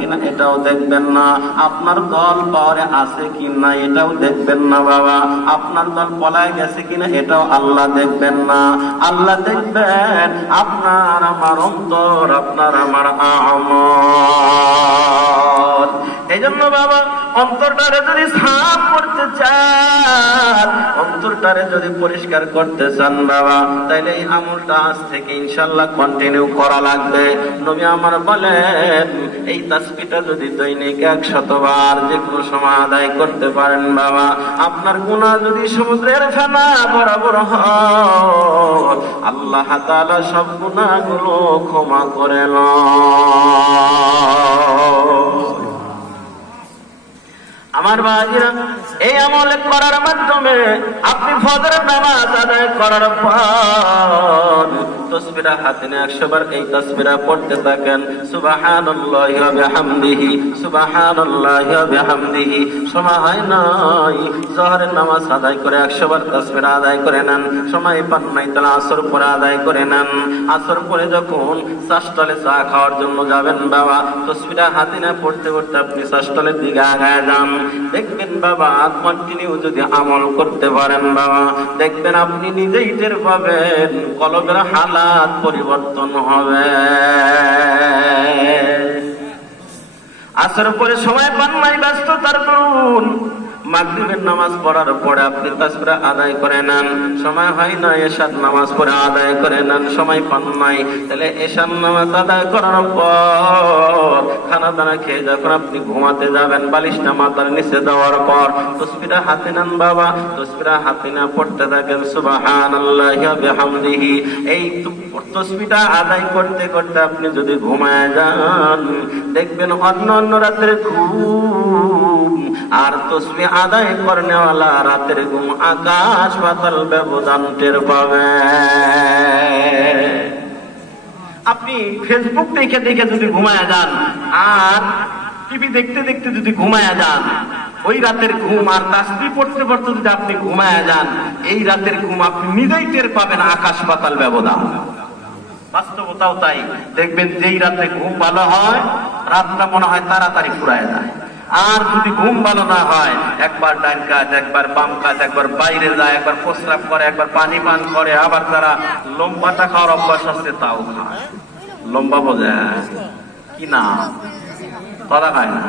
কিনা এটাও দেখবেন না, আপনার দল পাওয়ারে আছে কিনা এটাও দেখবেন না বাবা, আপনার দল পলায় গেছে কিনা এটাও আল্লাহ দেখবেন না। আল্লাহ দেখবেন আপনার আমার অন্তর, আপনার আমার আমল। এই জন্য বাবা অন্তরটারে যদি সাফ করতে চান, অন্তরটারে যদি পরিষ্কার করতে চান বাবা, তাইলে এই আমলটা আজ থেকে ইনশাআল্লাহ কন্টিনিউ করা লাগবে। নবী আমার বলেন এই তাসবিহটা যদি দৈনিক 100 বার যে কোনো সময় আদায় করতে পারেন বাবা, আপনার গুনাহ যদি সমুদ্রের ফেনা বরাবর হয়, আল্লাহ তাআলা সব গুনাহগুলো ক্ষমা করে নেন। আমার ভাইরা, এই আমল করার মাধ্যমে আপনি ফজরের নামাজ আদায় করার পর তাসবিহটা হাতে নিয়ে 100 বার এই তাসবিহটা পড়তে থাকেন, সুবহানাল্লাহি ওয়া বিহামদিহি, সুবহানাল্লাহি ওয়া বিহামদিহি। সময় হয় নাই জোহরের নামাজ আদায় করে 100 বার তাসবিহটা আদায় করে নেন, সময় পান নাই তাহলে আসর পরে আদায় করে নেন। আসর পরে যখন চাষতলে চা খাওয়ার জন্য যাবেন বাবা, তাসবিহটা হাতে নিয়ে পড়তে পড়তে আপনি চাষতলের দিকে আগায় যান। দেখবেন বাবা কন্টিনিউ যদি আমল করতে পারেন বাবা, দেখবেন আপনি নিজেই টের পাবেন কলবের হালাত পরিবর্তন হবে। আসর পরে সময় পান নাই, ব্যস্ততার দরুন মাগরিবের নামাজ পড়ার পরে আপনি তাসবিহ আদায় করে নেন, সময় হয় না এশার নামাজ পড়ে আদায় করে নেন, সময় পান নাই, তাহলে এশার নামাজ আদায় করার পর খানা দানা খেয়ে যখন আপনি ঘুমাতে যাবেন, বালিশটা মাথার নিচে দেওয়ার পর তাসবিহটা হাতে নেন বাবা, তাসবিহটা হাতে না পড়তে থাকেন সুবহানাল্লাহি ওয়া বিহামদিহি। এই তাসবিহটা আদায় করতে করতে আপনি যদি ঘুমায় যান, দেখবেন অন্য রাতের ঘুম আর তাসবিহ আদায় করনেওয়ালা রাতের ঘুম আকাশ পাতাল ব্যবধান টের পাবে। আপনি ফেসবুক দেখে দেখে যদি ঘুমায় যান আর টিভি দেখতে দেখতে যদি ঘুমায় যান, ওই রাতের ঘুম আর তাসবিহ পড়তে পড়তে যদি আপনি ঘুমায় যান, এই রাতের ঘুম আপনি নিজেই টের পাবেন আকাশ পাতাল ব্যবধান। বাস্তবতাও তাই, দেখবেন যেই রাতে ঘুম ভালো হয় রাতটা মনে হয় তাড়াতাড়ি ফুরায় যায়, আর যদি ঘুম ভালো না হয় একবার ডান কাজ একবার বাম কাজ, একবার বাইরে যায়, একবার প্রস্রাব করে, একবার পানি পান করে, আবার যারা লম্বাটা খাওয়ার অভ্যাস আছে তাও খায়। লম্বা বোঝে কি না, তারা খায় না।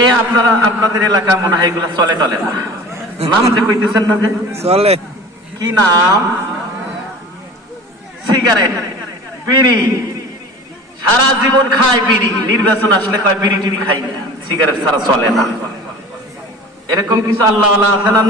এই আপনারা আপনাদের এলাকা মনে হয় এগুলো চলে টলে না, নাম যে কইতেছেন না যে চলে, কি নাম? সিগারেট, বিড়ি, সারা জীবন খায় বিড়ি, নির্বাচন আসলে কয় বিড়ি টিড়ি খাই না, সিগারেট ছাড়া চলে না। এরকম কিছু আল্লাহ আছে না?